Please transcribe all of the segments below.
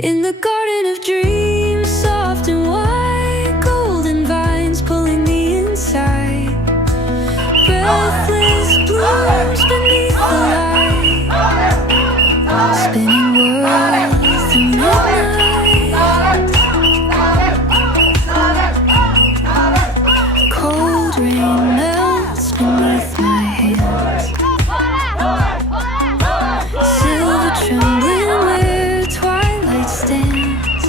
In the garden of dreams, soft and white, golden vines pulling me inside. Breathless blooms beneath the light, spinning worlds through midnight. Cold rain melts beneath my hands, silver trembling where twilight stands.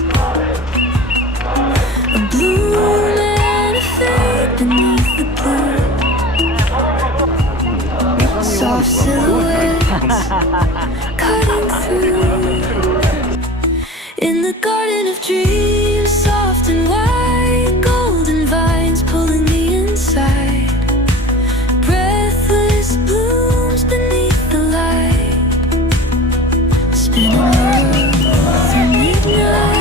A bloom and a fade beneath the blue, soft silhouettes cutting through. In the garden of dreams, soft and white, golden vines pulling me inside. Breathless blooms beneath the light, spinning worlds through midnight.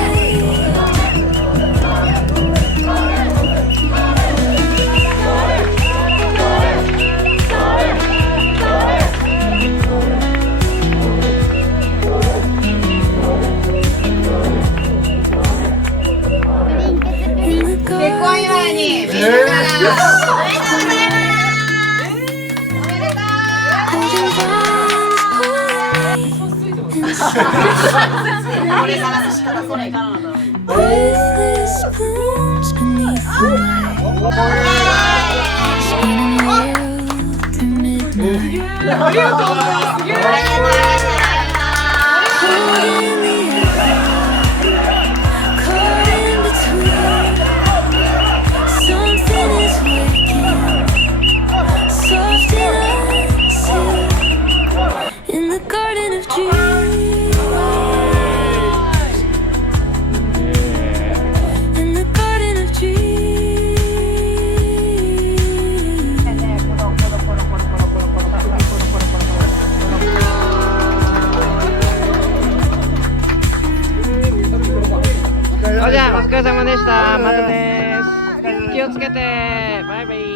In the 結婚祝いにみんながbreathless blooms beneath the light, spinning worlds through midnight. Caught in the echo, caught in between. Something is waking, soft and unseen. In the garden of dreams, in the garden of dreams. じゃあお疲れ様でした。またです。気をつけて。バイバイ。